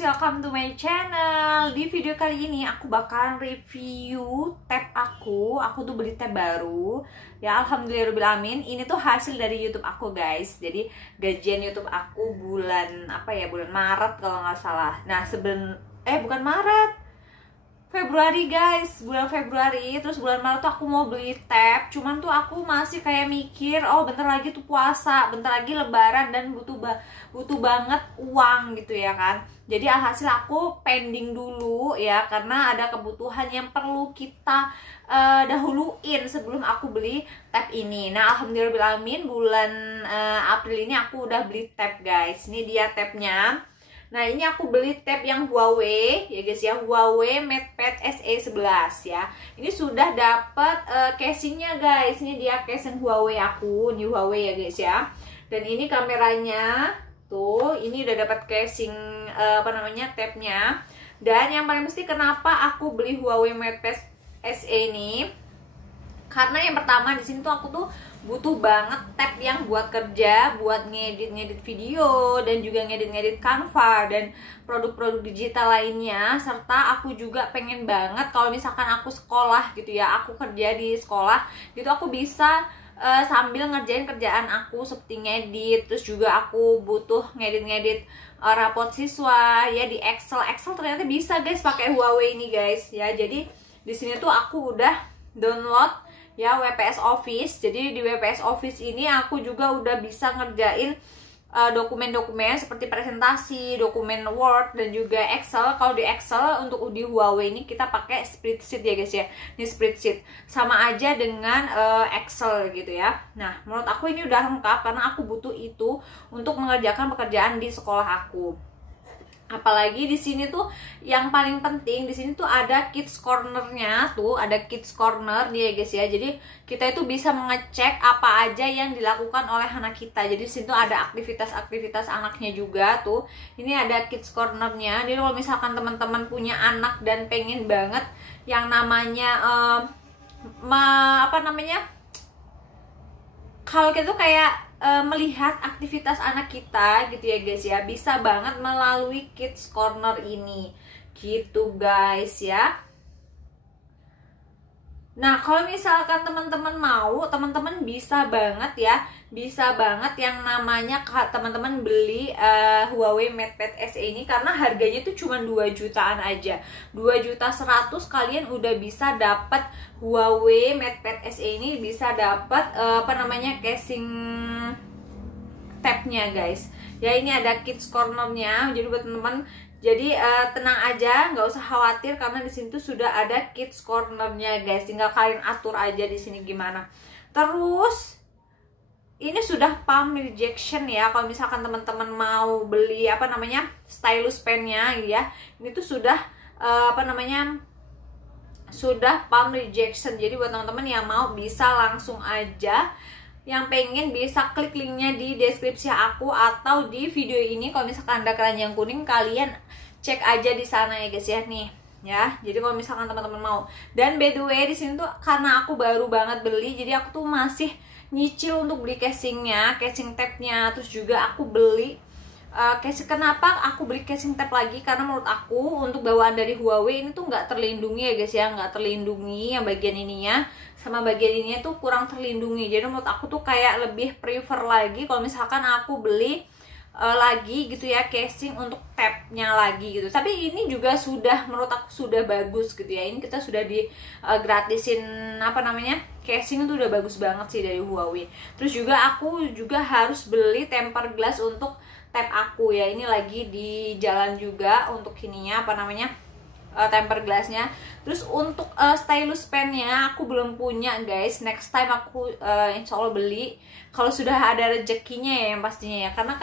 guys, welcome to my channel. Di video kali ini aku bakalan review tab aku. Aku tuh beli tab baru. Ya alhamdulillahirobbilalamin. Ini tuh hasil dari YouTube aku guys. Jadi gajian YouTube aku bulan bulan Maret kalau nggak salah. Nah bukan Maret, Februari guys, bulan Februari. Terus bulan Maret tuh aku mau beli tab. Cuman tuh aku masih kayak mikir, oh bentar lagi tuh puasa, bentar lagi lebaran dan butuh banget uang gitu ya kan. Jadi alhasil aku pending dulu ya, karena ada kebutuhan yang perlu kita dahuluin sebelum aku beli tab ini. Nah alhamdulillahirobbilalamin bulan April ini aku udah beli tab guys. Ini dia tabnya. Nah ini aku beli tab yang Huawei ya guys ya, Huawei MatePad SE11 ya. Ini sudah dapat casingnya guys. Ini dia casing Huawei aku, ini Huawei ya guys ya. Dan ini kameranya tuh, ini udah dapat casing tabnya. Dan yang paling mesti kenapa aku beli Huawei MatePad SE ini, karena yang pertama di sini tuh aku tuh butuh banget tab yang buat kerja, buat ngedit video dan juga ngedit Canva dan produk-produk digital lainnya. Serta aku juga pengen banget kalau misalkan aku sekolah gitu ya, aku kerja di sekolah gitu, aku bisa sambil ngerjain kerjaan aku seperti ngedit. Terus juga aku butuh ngedit rapot siswa ya di Excel ternyata bisa guys pakai Huawei ini guys ya. Jadi di sini tuh aku udah download ya WPS Office. Jadi di WPS Office ini aku juga udah bisa ngerjain dokumen-dokumen seperti presentasi, dokumen Word dan juga Excel. Kalau di Excel untuk di Huawei ini kita pakai spreadsheet ya guys ya. Ini spreadsheet sama aja dengan Excel gitu ya. Nah, menurut aku ini udah lengkap karena aku butuh itu untuk mengerjakan pekerjaan di sekolah aku. Apalagi di sini tuh yang paling penting, di sini tuh ada kids cornernya tuh, ada kids corner dia guys ya. Jadi kita itu bisa mengecek apa aja yang dilakukan oleh anak kita. Jadi di sini tuh ada aktivitas anaknya juga tuh. Ini ada kids cornernya. Jadi kalau misalkan teman-teman punya anak dan pengen banget yang namanya kalau kita tuh kayak melihat aktivitas anak kita gitu ya guys ya, bisa banget melalui Kids Corner ini gitu guys ya. Nah kalau misalkan teman-teman mau, teman-teman bisa banget yang namanya teman-teman beli Huawei MatePad SE ini, karena harganya tuh cuma 2 jutaan aja, 2.100.000 kalian udah bisa dapat Huawei MatePad SE ini, bisa dapat casing tabnya guys ya. Ini ada kids cornernya, jadi buat teman-teman jadi tenang aja, nggak usah khawatir karena di sini tuh sudah ada kids cornernya guys. Tinggal kalian atur aja di sini gimana. Terus ini sudah palm rejection ya. Kalau misalkan teman-teman mau beli stylus pennya ya, ini tuh sudah sudah palm rejection. Jadi buat teman-teman yang mau bisa langsung aja, yang pengen bisa klik linknya di deskripsi aku atau di video ini. Kalau misalkan ada keranjang kuning, kalian cek aja di sana ya guys ya nih ya. Jadi kalau misalkan teman-teman mau, dan by the way di sini tuh karena aku baru banget beli, jadi aku tuh masih nyicil untuk beli casingnya, casing tabnya. Terus juga aku beli kenapa aku beli casing tab lagi, karena menurut aku untuk bawaan dari Huawei ini tuh nggak terlindungi ya guys ya, nggak terlindungi. Yang bagian ininya sama bagian ininya tuh kurang terlindungi. Jadi menurut aku tuh kayak lebih prefer lagi kalau misalkan aku beli lagi gitu ya casing untuk tabnya lagi gitu. Tapi ini juga sudah menurut aku sudah bagus gitu ya. Ini kita sudah di gratisin casing itu udah bagus banget sih dari Huawei. Terus juga aku juga harus beli tempered glass untuk tab aku ya. Ini lagi di jalan juga untuk ininya tempered glassnya. Terus untuk stylus pennya aku belum punya guys. Next time aku insya Allah beli kalau sudah ada rezekinya ya, yang pastinya ya. Karena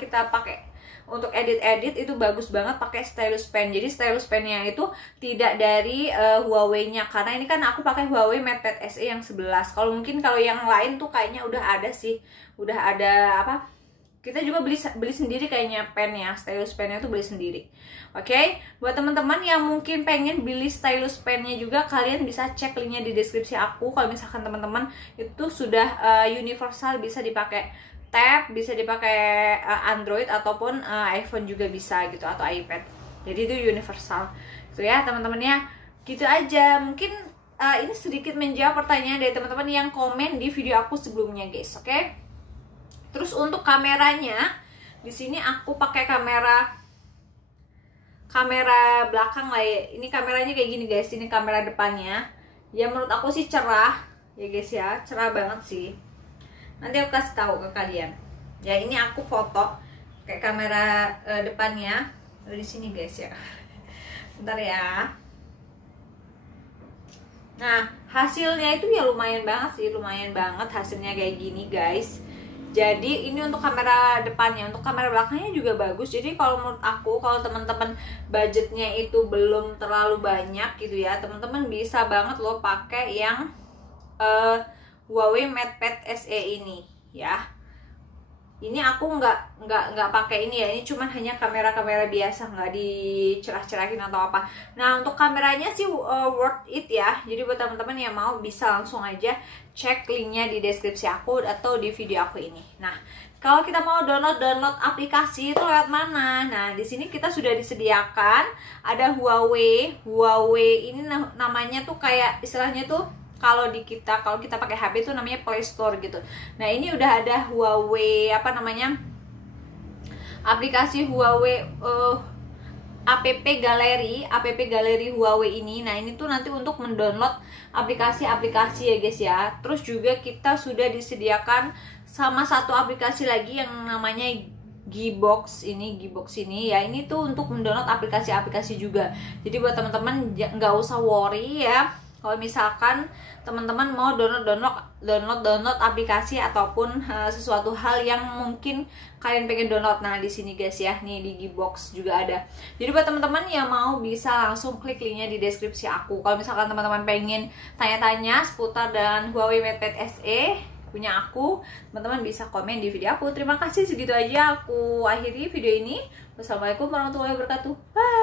kita pakai untuk edit itu bagus banget pakai stylus pen. Jadi stylus pennya itu tidak dari Huawei-nya, karena ini kan aku pakai Huawei MatePad SE yang 11. Kalau yang lain tuh kayaknya udah ada sih, udah ada kita juga beli sendiri kayaknya pennya, stylus pennya tuh beli sendiri. Oke, buat teman-teman yang mungkin pengen beli stylus pennya juga, kalian bisa cek linknya di deskripsi aku. Kalau misalkan teman-teman itu sudah universal bisa dipakai tab, bisa dipakai Android ataupun iPhone juga bisa gitu, atau iPad. Jadi itu universal gitu ya teman-teman ya. Gitu aja, mungkin ini sedikit menjawab pertanyaan dari teman-teman yang komen di video aku sebelumnya guys, oke? Terus untuk kameranya, di sini aku pakai kamera belakang lah ya. Ini kameranya kayak gini guys, ini kamera depannya. Ya menurut aku sih cerah ya guys ya, cerah banget sih. Nanti aku kasih tahu ke kalian. Ya ini aku foto kayak kamera depannya. Di sini guys ya. Bentar ya. Nah, hasilnya itu ya lumayan banget sih, lumayan banget hasilnya kayak gini guys. Jadi ini untuk kamera depannya, untuk kamera belakangnya juga bagus. Jadi kalau menurut aku, kalau teman-teman budgetnya itu belum terlalu banyak gitu ya, teman-teman bisa banget loh pakai yang Huawei MatePad SE ini ya. Ini aku nggak pakai ini ya, ini cuman hanya kamera biasa, nggak dicerah-cerahin atau apa. Nah untuk kameranya sih worth it ya. Jadi buat teman-teman yang mau bisa langsung aja cek linknya di deskripsi aku atau di video aku ini. Nah kalau kita mau download aplikasi itu lewat mana? Nah di sini kita sudah disediakan ada Huawei ini namanya tuh kayak istilahnya tuh kalau kita pakai HP itu namanya Play Store gitu. Nah ini udah ada Huawei aplikasi Huawei app galeri Huawei ini. Nah ini tuh nanti untuk mendownload aplikasi-aplikasi ya guys ya. Terus juga kita sudah disediakan sama satu aplikasi lagi yang namanya Gbox ini ya. Ini tuh untuk mendownload aplikasi-aplikasi juga. Jadi buat teman-teman nggak usah worry ya. Kalau misalkan teman-teman mau download aplikasi ataupun sesuatu hal yang mungkin kalian pengen download, nah di sini guys ya, nih di Gbox juga ada. Jadi buat teman-teman yang mau bisa langsung klik linknya di deskripsi aku. Kalau misalkan teman-teman pengen tanya-tanya seputar dan Huawei MatePad SE punya aku, teman-teman bisa komen di video aku. Terima kasih, segitu aja aku akhiri video ini. Wassalamualaikum warahmatullahi wabarakatuh. Bye.